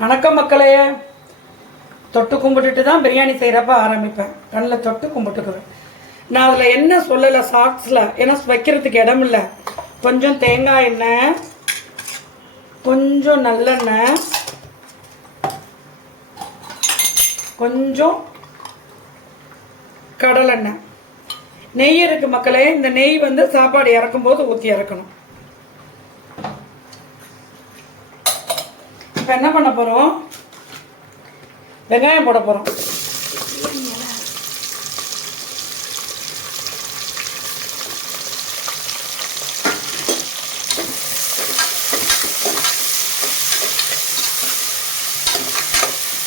வணக்கம் மக்களே. தொட்டு கும்பிட்டுட்டு தான் பிரியாணி செய்கிறப்ப ஆரம்பிப்பேன். கண்ணில் தொட்டு கும்பிட்டுக்குவேன். நான் அதில் என்ன சொல்லலை சாக்ஸில் ஏன்னா வைக்கிறதுக்கு இடம் இல்லை. கொஞ்சம் தேங்காய் எண்ணெய் கொஞ்சம் நல்லெண்ணெய் கொஞ்சம் கடலெண்ணெய். நெய் இருக்குது மக்களே. இந்த நெய் வந்து சாப்பாடு இறக்கும்போது ஊற்றி இறக்கணும். இப்போ என்ன பண்ண போகிறோம் வெங்காயம் போட போகிறோம்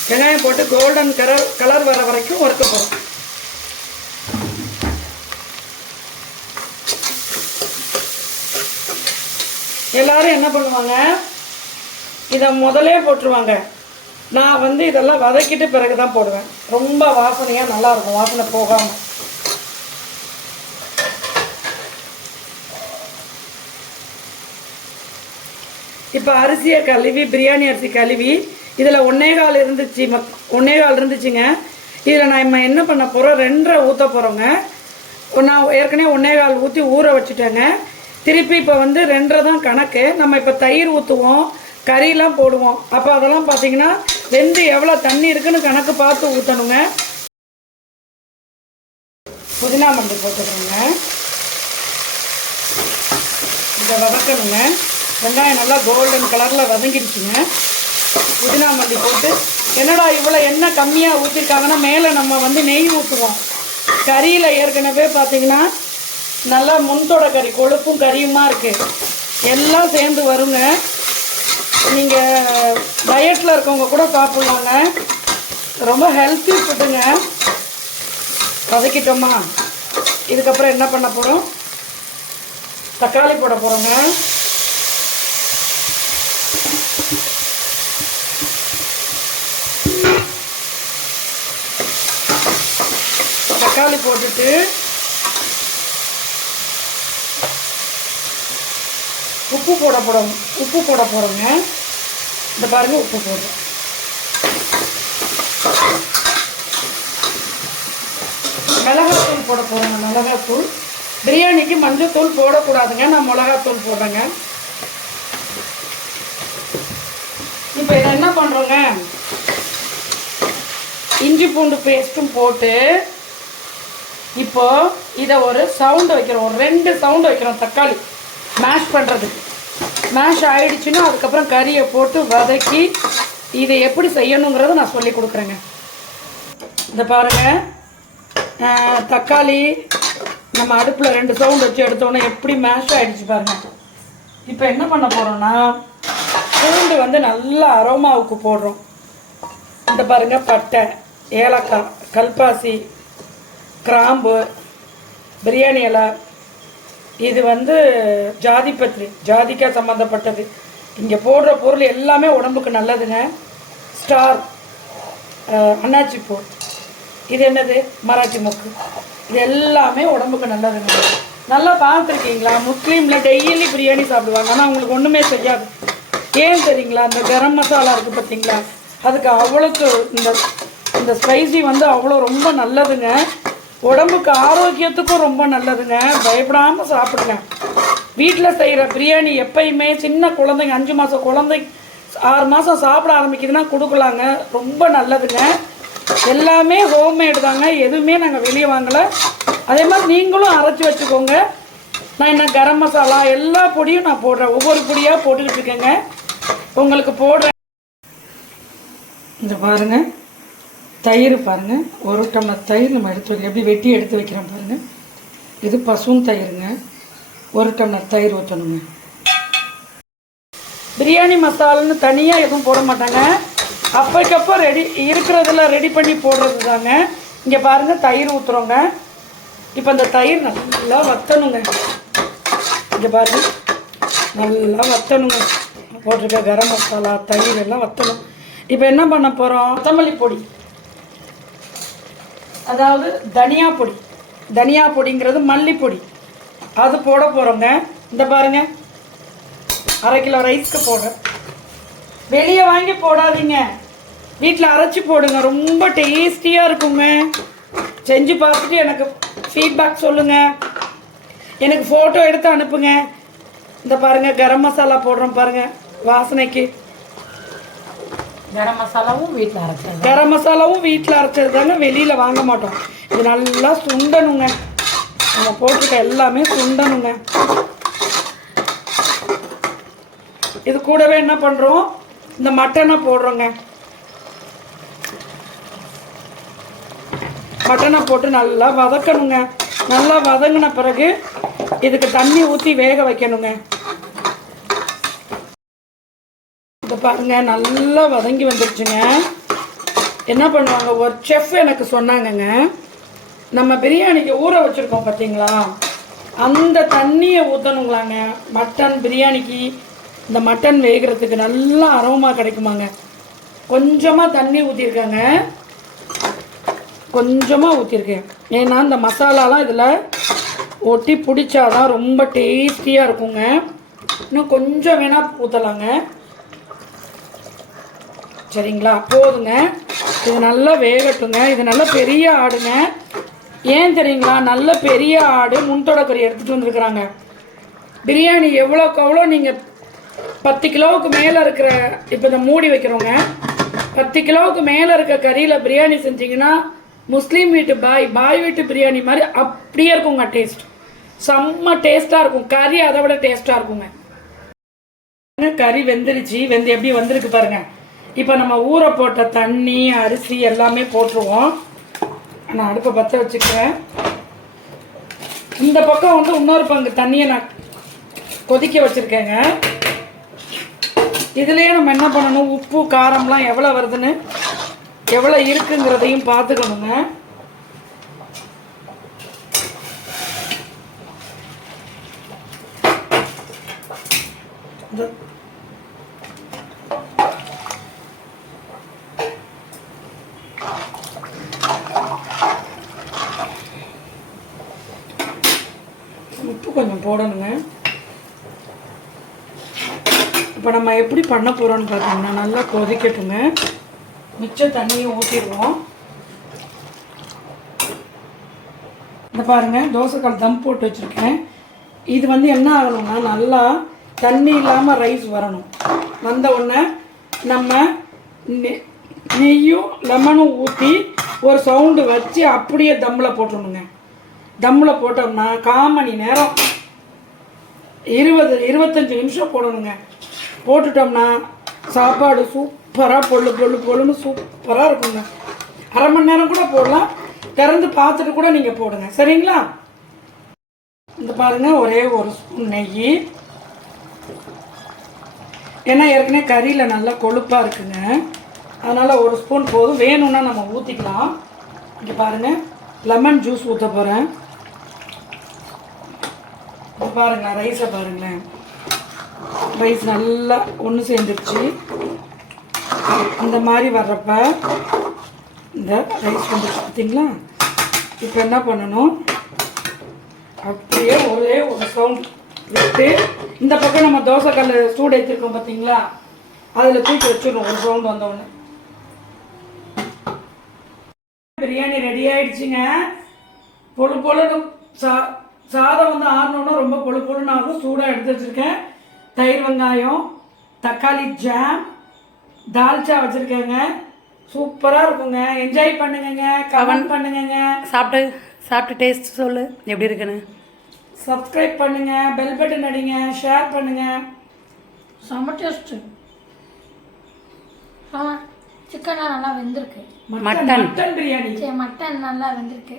வெங்காயம் போட்டு கோல்டன் கலர் கலர் வர வரைக்கும் வறுக்க போகிறோம் எல்லாரும் என்ன பண்ணுவாங்க? இதை முதலே போட்டுருவாங்க. நான் வந்து இதெல்லாம் வதக்கிட்டு பிறகு தான் போடுவேன். ரொம்ப வாசனையாக நல்லாயிருக்கும். வாசனை போகாமல் இப்போ அரிசியை கழுவி பிரியாணி அரிசி கழுவி இதில் ஒன்னே கால் இருந்துச்சு மக் ஒன்னே கால் இருந்துச்சுங்க. இதில் நான் நம்ம என்ன பண்ண போகிறோம் ரெண்டரை ஊற்ற போகிறோங்க நான் ஏற்கனவே ஒன்னே கால் ஊற்றி ஊற வச்சுட்டேங்க. திருப்பி இப்போ வந்து ரெண்டரை தான் கணக்கு. நம்ம இப்போ தயிர் ஊற்றுவோம் கறியெலாம் போடுவோம். அப்போ அதெல்லாம் பார்த்தீங்கன்னா வெந்து எவ்வளோ தண்ணி இருக்குன்னு கணக்கு பார்த்து ஊற்றணுங்க புதினா மண்டி போட்டுக்கோங்க இதை வதக்கணுங்க. வெங்காயம் நல்லா கோல்டன் கலரில் வதங்கிடுச்சுங்க. புதினா மல்லி போட்டு என்னடா இவ்வளோ எண்ணெய் கம்மியாக ஊற்றிருக்காங்கன்னா மேலே நம்ம வந்து நெய் ஊற்றுவோம் கறியில் ஏற்கனவே பார்த்தீங்கன்னா நல்லா முன்தொட கறி கொழுப்பும் கறியுமா இருக்குது எல்லாம் சேர்ந்து வருங்க. நீங்கள் டயட்டில் இருக்கவங்க கூட சாப்பிட்லாங்க. ரொம்ப ஹெல்த்தி ஃபுட்டுங்க வதக்கிட்டோமா இதுக்கப்புறம் என்ன பண்ண போகிறோம் தக்காளி போட போகிறோங்க தக்காளி போட்டுட்டு உப்பு போட போகிறோம் உப்பு போட போகிறோங்க இந்த பாருங்க உப்பு போடுறோம் மிளகாத்தூள் போட போகிறோங்க மிளகாத்தூள். பிரியாணிக்கு மஞ்சத்தூள் போடக்கூடாதுங்க நான் மிளகாத்தூள் போடுறேங்க. இப்போ இதை என்ன பண்ணுறோங்க இஞ்சி பூண்டு பேஸ்ட்டும் போட்டு இப்போ இதை ஒரு சவுண்டு வைக்கிறோம். ஒரு ரெண்டு சவுண்டு வைக்கிறோம் தக்காளி. மேஷ் பண்ணுறதுக்கு மேஷ் ஆயிடுச்சுன்னா அதுக்கப்புறம் கறியை போட்டு வதக்கி இதை எப்படி செய்யணுங்கிறத நான் சொல்லி கொடுக்குறேங்க. இந்த பாருங்கள் தக்காளி நம்ம அடுப்பில் ரெண்டு சவுண்ட் வச்சு எடுத்தோன்னே எப்படி மேஷ் ஆகிடுச்சு பாருங்கள் இப்போ என்ன பண்ண போகிறோம்னா பூண்டு வந்து நல்லா அரோமாவுக்கு போடுறோம். இந்த பாருங்க பட்டை ஏலக்காய் கல்பாசி கிராம்பு பிரியாணி இலை இது வந்து ஜாதி பத்திரி ஜாதிக்காய் சம்மந்தப்பட்டது இங்கே போடுற பொருள் எல்லாமே உடம்புக்கு நல்லதுங்க. ஸ்டார் அண்ணாச்சி பூ. இது என்னது? மராட்டி மொக்கு. இது எல்லாமே உடம்புக்கு நல்லதுங்க. நல்லா பார்த்துருக்கீங்களா? முஸ்லீமில் டெய்லி பிரியாணி சாப்பிடுவாங்க. ஆனால் அவங்களுக்கு ஒன்றுமே செய்யாது ஏன் தெரியுங்களா? இந்த கரம் மசாலா இருக்குது பார்த்தீங்களா? அதுக்கு அவ்வளோக்கு இந்த இந்த ஸ்பைசி வந்து அவ்வளோ ரொம்ப நல்லதுங்க. உடம்புக்கு ஆரோக்கியத்துக்கும் ரொம்ப நல்லதுங்க. பயப்படாமல் சாப்பிடுங்க. வீட்டில் செய்கிற பிரியாணி எப்பயுமே சின்ன குழந்தைங்க அஞ்சு மாதம் குழந்தை ஆறு மாதம் சாப்பிட ஆரம்பிக்குதுன்னா கொடுக்கலாங்க. ரொம்ப நல்லதுங்க. எல்லாமே ஹோம்மேடு தாங்க. எதுவுமே நாங்கள் வெளியே வாங்கலை. அதே மாதிரி நீங்களும் அரைச்சி வச்சுக்கோங்க. நான் என்ன கரம் மசாலா எல்லா பொடியும் நான் போடுறேன். ஒவ்வொரு பொடியாக போட்டுக்கிட்டு இருக்கேங்க. உங்களுக்கு போடுறேன். இந்த பாருங்க. தயிர் பாருங்க. ஒரு டம்ளர் தயிர் நம்ம எடுத்து வைக்கிறோம் எப்படி வெட்டி எடுத்து வைக்கிறோம் பாருங்கள் இது பசும் தயிருங்க. ஒரு டம்ளர் தயிர் ஊற்றணுங்க பிரியாணி மசாலான்னு தனியாக எதுவும் போட மாட்டாங்க. அப்போக்கப்போ ரெடி இருக்கிறதுல ரெடி பண்ணி போடுறது தாங்க இங்கே பாருங்கள் தயிர் ஊற்றுறோங்க இப்போ அந்த தயிர் நல்லா வத்தணுங்க. இங்கே பாருங்கள் நல்லா வத்தணுங்க. போட்டிருக்க கரம் மசாலா தயிர் எல்லாம் வத்தணும். இப்போ என்ன பண்ண போகிறோம் கொத்தமல்லி பொடி. அதாவது தனியா பொடி. தனியா பொடிங்கிறது மல்லிப்பொடி. அது போட போகிறோங்க இந்த பாருங்க. அரை கிலோ ரைஸ்க்கு போடுறேன் வெளியே வாங்கி போடாதீங்க. வீட்டில் அரைச்சி போடுங்க. ரொம்ப டேஸ்டியாக இருக்குங்க. செஞ்சு பார்த்துட்டு எனக்கு ஃபீட்பேக் சொல்லுங்கள் எனக்கு ஃபோட்டோ எடுத்து அனுப்புங்க. இந்த பாருங்கள் கரம் மசாலா போடுறோம் பாருங்கள் வாசனைக்கு. கரம் மசாலாவும் வீட்டில் அரைச்சது கரம் மசாலாவும் வீட்டில் அரைச்சது தாங்க வெளியில் வாங்க மாட்டோம். இது நல்லா சுண்டணுங்க. நம்ம போட்டிருக்க எல்லாமே சுண்டணுங்க. இது கூடவே என்ன பண்ணுறோம் இந்த மட்டனை போடுறோங்க. மட்டனை போட்டு நல்லா வதக்கணுங்க. நல்லா வதங்கின பிறகு இதுக்கு தண்ணி ஊற்றி வேக வைக்கணுங்க. பாருங்க நல்லா வதங்கி வந்துருச்சுங்க. என்ன பண்ணுவாங்க ஒரு செஃப் எனக்கு சொன்னாங்கங்க நம்ம பிரியாணிக்கு ஊற வச்சுருக்கோம் பார்த்தீங்களா அந்த தண்ணியை ஊற்றணுங்களாங்க மட்டன் பிரியாணிக்கு இந்த மட்டன் வேகிறதுக்கு நல்லா அரவமாக கிடைக்குமாங்க. கொஞ்சமாக தண்ணி ஊற்றிருக்காங்க கொஞ்சமாக ஊற்றிருக்கேன் ஏன்னா இந்த மசாலாலாம் இதில் ஒட்டி பிடிச்சாதான் ரொம்ப டேஸ்டியாக இருக்குங்க. இன்னும் கொஞ்சம் வேணால் ஊற்றலாங்க சரிங்களா? போதுங்க. இது நல்லா வேகட்டுங்க. இது நல்ல பெரிய ஆடுங்க. ஏன் தெரியுங்களா? நல்ல பெரிய ஆடு முன்தொடக்கறி எடுத்துகிட்டு வந்துருக்குறாங்க. பிரியாணி எவ்வளோக்கு எவ்வளோ நீங்கள் பத்து கிலோவுக்கு மேலே இருக்கிற இப்போ இந்த மூடி வைக்கிறோங்க. பத்து கிலோவுக்கு மேலே இருக்க கறியில் பிரியாணி செஞ்சீங்கன்னா முஸ்லீம் வீட்டு பாய் பாய் வீட்டு பிரியாணி மாதிரி அப்படியே இருக்குங்க டேஸ்ட். செம்ம டேஸ்ட்டாக இருக்கும். கறி அதை விட டேஸ்ட்டாக இருக்குங்க. கறி வெந்துருச்சு. வெந்து எப்படி வந்திருக்கு பாருங்கள் இப்போ நம்ம ஊற போட்ட தண்ணி அரிசி எல்லாமே போட்டுருவோம். நான் அடுப்பை பற்ற வச்சுக்கிறேன். இந்த பக்கம் வந்து இன்னொரு பங்கு தண்ணியை நான் கொதிக்க வச்சுருக்கேங்க. இதுலேயே நம்ம என்ன பண்ணணும்? உப்பு காரம்லாம் எவ்வளோ வருதுன்னு எவ்வளோ இருக்குங்கிறதையும் பார்த்துக்கணுங்க. இந்த உப்பு கொஞ்சம் போடணுங்க. இப்போ நம்ம எப்படி பண்ண போகிறோம்னு பார்த்தீங்கன்னா நல்லா கொதிக்கட்டுங்க. மிச்ச தண்ணியை ஊற்றிடுவோம் இந்த பாருங்க தோசைக்கால் தம் போட்டு வச்சுருக்கேன். இது வந்து என்ன ஆகணும்னா நல்லா தண்ணி இல்லாமல் ரைஸ் வரணும். வந்த உடனே நம்ம நெ- நெய்யும் லெமனும் ஊற்றி ஒரு சவுண்டு வச்சு அப்படியே தம்மில் போட்டுடணுங்க. தம்மில் போட்டோம்னா கால் மணி நேரம் இருபது இருபத்தஞ்சி நிமிஷம் போடணுங்க. போட்டுட்டோம்னா சாப்பாடு சூப்பராக பொல்லு பொல்லு பொல்லுன்னு சூப்பராக இருக்குங்க. அரை மணி நேரம் கூட போடலாம். திறந்து பார்த்துட்டு கூட நீங்கள் போடுங்க. சரிங்களா? இந்த பாருங்க ஒரே ஒரு ஸ்பூன் நெய். ஏன்னா ஏற்கனவே கறியில் நல்லா கொழுப்பாக இருக்குங்க. அதனால் ஒரு ஸ்பூன் போதும். வேணும்னா நம்ம ஊற்றிக்கலாம் இங்கே பாருங்கள் லெமன் ஜூஸ் ஊற்ற போகிறேன் பாருங்களேன் ரைஸை பாருங்களேன். ரைஸ் நல்லா ஒன்று சேர்ந்துருச்சு. இந்த மாதிரி வர்றப்ப இந்த ரைஸ் வந்துருச்சு பார்த்தீங்களா இப்போ என்ன பண்ணணும்? அப்படியே ஒரே ஒரு சவுண்ட் விட்டு இந்த பக்கம் நம்ம தோசைக்கல் சூடு எடுத்துருக்கோம் பார்த்தீங்களா அதில் தூக்கி வச்சிடணும் ஒரு சவுண்ட் வந்தவுடனே. பிரியாணி ரெடி ஆயிடுச்சுங்க. பொழு பொழுன்னு சா சாதம் வந்து ஆறணுன்னா ரொம்ப பொழு பொழுன்னு ஆகும். சூடாக எடுத்து வச்சுருக்கேன். தயிர் வெங்காயம் தக்காளி ஜாம் தால்ச்சா வச்சுருக்கேங்க. சூப்பராக இருக்குங்க. என்ஜாய் பண்ணுங்கங்க. கமெண்ட் பண்ணுங்கங்க. சாப்பிட்டு சாப்பிட்டு டேஸ்ட் சொல்லு. எப்படி இருக்குன்னு? சப்ஸ்கிரைப் பண்ணுங்க. பெல் பட்டன் அடிங்க. ஷேர் பண்ணுங்க. செம்ம டேஸ்ட்டு ஆ சிக்கனாக நல்லா வெந்திருக்கு. மட்டன். மட்டன் பிரியாணி. சரி மட்டன் நல்லா வெந்திருக்கு.